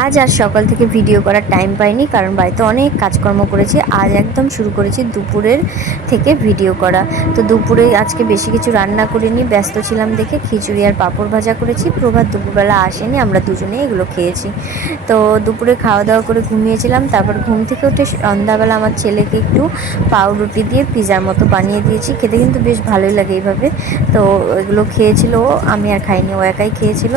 আজ আর সকাল থেকে ভিডিও করার টাইম পাইনি, কারণ বাড়িতে অনেক কাজকর্ম করেছি। আজ একদম শুরু করেছি দুপুরের থেকে ভিডিও করা। তো দুপুরে আজকে বেশি কিছু রান্না করিনি, ব্যস্ত ছিলাম দেখে খিচুড়ি আর পাঁপড় ভাজা করেছি। প্রভাত দুপুরবেলা আসেনি, আমরা দুজনেই এগুলো খেয়েছি। তো দুপুরে খাওয়া দাওয়া করে ঘুমিয়েছিলাম। তারপর ঘুম থেকে উঠে সন্ধ্যাবেলা আমার ছেলেকে একটু পাউরুটি দিয়ে পিজার মতো বানিয়ে দিয়েছি। খেতে কিন্তু বেশ ভালোই লাগে এইভাবে। তো এগুলো খেয়েছিল ও, আমি আর খাইনি, ও একাই খেয়েছিল।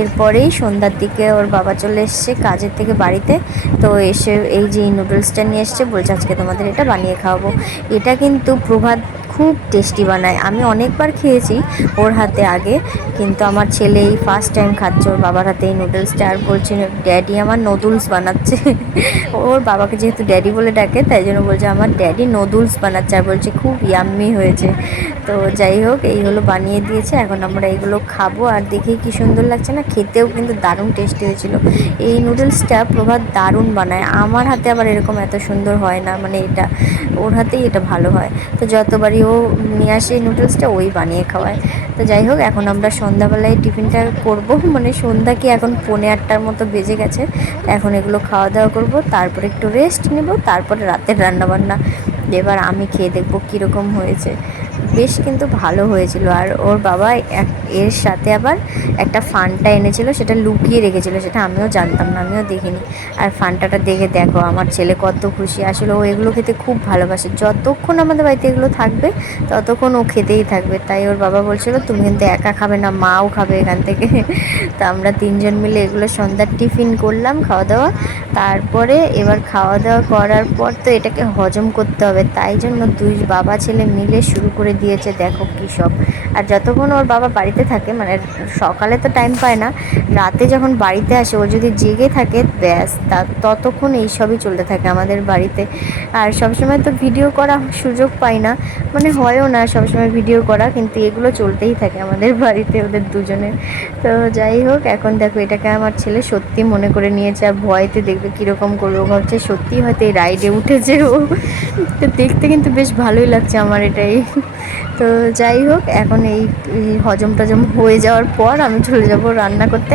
এরপরেই সন্ধ্যার দিকে ওর বাবা চলে এসছে কাজের থেকে বাড়িতে। তো এসে এই যে নুডলসটা নিয়ে এসছে, বলছে আজকে তোমাদের এটা বানিয়ে খাওয়াবো। এটা কিন্তু প্রভাত খুব টেস্টি বানায়। আমি অনেকবার খেয়েছি ওর হাতে আগে, কিন্তু আমার ছেলে এই ফার্স্ট টাইম খাচ্ছে ওর বাবার হাতে এই নুডলসটা। আর বলছে ড্যাডি আমার নুডলস বানাচ্ছে। ওর বাবাকে যেহেতু ড্যাডি বলে ডাকে, তাই জন্য বলছে আমার ড্যাডি নুডলস বানাচ্ছে, আর বলছে খুব ইয়াম্মি হয়েছে। তো যাই হোক, এই হলো বানিয়ে দিয়েছে, এখন আমরা এইগুলো খাবো। আর দেখেই কি সুন্দর লাগছে না, খেতেও কিন্তু দারুণ টেস্টি হয়েছিল। এই নুডলসটা প্রভাত দারুণ বানায়, আমার হাতে আবার এরকম এত সুন্দর হয় না, মানে এটা ওর হাতেই এটা ভালো হয়। তো যতবারই ও নিয়ে আসে এই নুডলসটা ওই বানিয়ে খাওয়ায়। তো যাই হোক, এখন আমরা সন্ধ্যাবেলায় টিফিনটা করব, মানে সন্ধ্যা কি এখন 8:45 মতো বেজে গেছে। এখন এগুলো খাওয়া দাওয়া করব, তারপরে একটু রেস্ট নেব, তারপরে রাতের রান্নাবান্না। এবার আমি খেয়ে দেখবো কীরকম হয়েছে। বেশ কিন্তু ভালো হয়েছিল। আর ওর বাবা এর সাথে আবার একটা ফান্টা এনেছিল, সেটা লুকিয়ে রেখেছিল, সেটা আমিও জানতাম না, আমিও দেখিনি। আর ফান্টাটা দেখে দেখো আমার ছেলে কত খুশি। আসলে ও এগুলো খেতে খুব ভালোবাসে, যতক্ষণ আমাদের বাড়িতে এগুলো থাকবে ততক্ষণ ও খেতেই থাকবে। তাই ওর বাবা বলছিল তুমি কিন্তু একা খাবে না, মাও খাবে এখান থেকে। তো আমরা তিনজন মিলে এগুলো সন্ধ্যার টিফিন করলাম, খাওয়া দাওয়া। তারপরে এবার খাওয়া দাওয়া করার পর তো এটাকে হজম করতে হবে, তাই জন্য দুই বাবা ছেলে মিলে শুরু করে দিয়েছে দেখো কী সব। আর যতক্ষণ ওর বাবা বাড়িতে থাকে, মানে সকালে তো টাইম পায় না, রাতে যখন বাড়িতে আসে ও যদি জেগে থাকে ব্যাস ততক্ষণ এইসবই চলতে থাকে আমাদের বাড়িতে। আর সবসময় তো ভিডিও করা সুযোগ পাই না, মানে হয়ও না সবসময় ভিডিও করা, কিন্তু এগুলো চলতেই থাকে আমাদের বাড়িতে ওদের দুজনের। তো যাই হোক, এখন দেখো এটাকে আমার ছেলে সত্যি মনে করে নিয়েছে, আর ভয়তে দেখবে কীরকম করবে, ও ভাবছে সত্যি হয়তো এই রাইডে উঠেছে ও। তো দেখতে কিন্তু বেশ ভালোই লাগছে আমার এটাই। তো যাই হোক, এখন এই হজম টজম হয়ে যাওয়ার পর আমি চলে যাব রান্না করতে।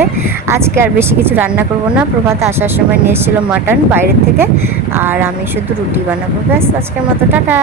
আজকে আর বেশি কিছু রান্না করব না, প্রভাত আসার সময় নিয়ে এসেছিলো মাটন বাইরের থেকে, আর আমি শুধু রুটি বানাবো। ব্যাস, আজকের মতো টাটা।